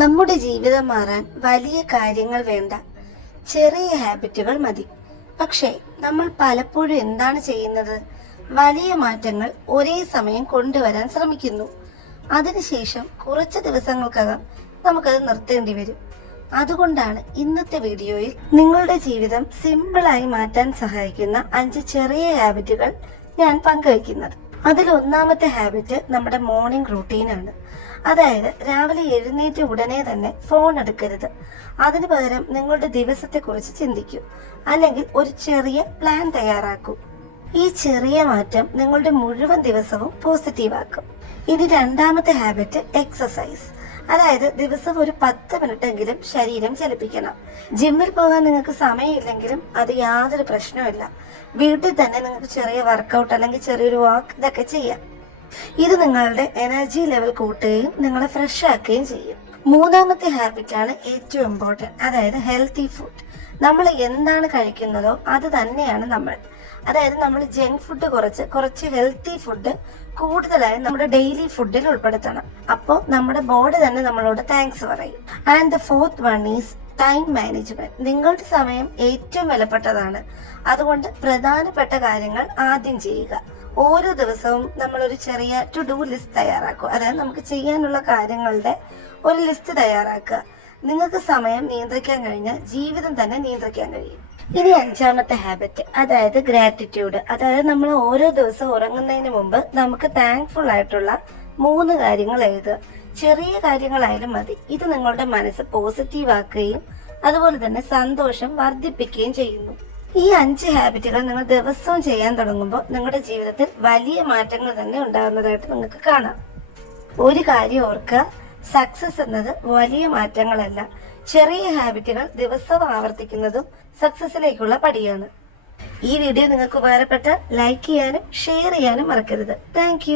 നമ്മുടെ ജീവിതം മാറാൻ വലിയ കാര്യങ്ങൾ വേണ്ട, ചെറിയ ഹാബിറ്റുകൾ മതി. പക്ഷേ നമ്മൾ പലപ്പോഴും എന്താണ് ചെയ്യുന്നത്? വലിയ മാറ്റങ്ങൾ ഒരേ സമയം കൊണ്ടുവരാൻ ശ്രമിക്കുന്നു. അതിനുശേഷം കുറച്ച് ദിവസങ്ങൾക്കകം നമുക്കത് നിർത്തേണ്ടി വരും. അതുകൊണ്ടാണ് ഇന്നത്തെ വീഡിയോയിൽ നിങ്ങളുടെ ജീവിതം സിമ്പിളായി മാറ്റാൻ സഹായിക്കുന്ന 5 ചെറിയ ഹാബിറ്റുകൾ ഞാൻ പങ്കുവയ്ക്കുന്നത്. അതിൽ ഒന്നാമത്തെ ഹാബിറ്റ് നമ്മുടെ മോർണിംഗ് റൂട്ടീനാണ്. അതായത് രാവിലെ എഴുന്നേറ്റ് ഉടനെ തന്നെ ഫോൺ എടുക്കരുത്. അതിനു പകരം നിങ്ങളുടെ ദിവസത്തെ കുറിച്ച് ചിന്തിക്കൂ, അല്ലെങ്കിൽ ഒരു ചെറിയ പ്ലാൻ തയ്യാറാക്കൂ. ഈ ചെറിയ മാറ്റം നിങ്ങളുടെ മുഴുവൻ ദിവസവും പോസിറ്റീവാക്കും. ഇനി രണ്ടാമത്തെ ഹാബിറ്റ് എക്സസൈസ്. അതായത് ദിവസം ഒരു 10 മിനിറ്റെങ്കിലും ശരീരം ചലിപ്പിക്കണം. ജിമ്മിൽ പോകാൻ നിങ്ങൾക്ക് സമയമില്ലെങ്കിലും അത് യാതൊരു പ്രശ്നവുമില്ല. വീട്ടിൽ തന്നെ നിങ്ങൾക്ക് ചെറിയ വർക്കൗട്ട് അല്ലെങ്കിൽ ചെറിയൊരു വാക്ക് ഇതൊക്കെ ചെയ്യാം. ഇത് നിങ്ങളുടെ എനർജി ലെവൽ കൂട്ടുകയും നിങ്ങളെ ഫ്രഷ് ആക്കുകയും ചെയ്യും. മൂന്നാമത്തെ ഹാബിറ്റാണ് ഏറ്റവും ഇമ്പോർട്ടൻറ്റ്, അതായത് ഹെൽത്തി ഫുഡ്. നമ്മൾ എന്താണ് കഴിക്കുന്നതോ അത് തന്നെയാണ് നമ്മൾ. അതായത് നമ്മൾ ജങ്ക് ഫുഡ് കുറച്ച് ഹെൽത്തി ഫുഡ് കൂടുതലായി നമ്മുടെ ഡെയിലി ഫുഡിൽ ഉൾപ്പെടുത്തണം. അപ്പോൾ നമ്മുടെ ബോഡി തന്നെ നമ്മളോട് താങ്ക്സ് പറയും. And the fourth one is time management. നിങ്ങളുടെ സമയം ഏറ്റവും വിലപ്പെട്ടതാണ്. അതുകൊണ്ട് പ്രധാനപ്പെട്ട കാര്യങ്ങൾ ആദ്യം ചെയ്യുക. ഓരോ ദിവസവും നമ്മളൊരു ചെറിയ ടു ഡു ലിസ്റ്റ് തയ്യാറാക്കുക. അതായത് നമുക്ക് ചെയ്യാനുള്ള കാര്യങ്ങളുടെ ഒരു ലിസ്റ്റ് തയ്യാറാക്കുക. നിങ്ങൾക്ക് സമയം നിയന്ത്രിക്കാൻ കഴിഞ്ഞാൽ ജീവിതം തന്നെ നിയന്ത്രിക്കാൻ കഴിയും. ഇനി അഞ്ചാമത്തെ ഹാബിറ്റ്, അതായത് ഗ്രാറ്റിറ്റ്യൂഡ്. അതായത് നമ്മൾ ഓരോ ദിവസം ഉറങ്ങുന്നതിന് മുമ്പ് നമുക്ക് താങ്ക്ഫുൾ ആയിട്ടുള്ള 3 കാര്യങ്ങൾ എഴുതുക. ചെറിയ കാര്യങ്ങളായാലും മതി. ഇത് നിങ്ങളുടെ മനസ്സ് പോസിറ്റീവ് ആക്കുകയും അതുപോലെ തന്നെ സന്തോഷം വർദ്ധിപ്പിക്കുകയും ചെയ്യുന്നു. ഈ 5 ഹാബിറ്റുകൾ നിങ്ങൾ ദിവസവും ചെയ്യാൻ തുടങ്ങുമ്പോൾ നിങ്ങളുടെ ജീവിതത്തിൽ വലിയ മാറ്റങ്ങൾ തന്നെ ഉണ്ടാകുന്നതായിട്ട് നിങ്ങൾക്ക് കാണാം. ഒരു കാര്യം ഓർക്കുക, സക്സസ് എന്നത് വലിയ മാറ്റങ്ങളല്ല, ചെറിയ ഹാബിറ്റുകൾ ദിവസവും ആവർത്തിക്കുന്നതും സക്സസിലേക്കുള്ള പടിയാണ്. ഈ വീഡിയോ നിങ്ങൾക്ക് ഉപകാരപ്പെട്ടാൽ ലൈക്ക് ചെയ്യാനും ഷെയർ ചെയ്യാനും മറക്കരുത്. താങ്ക്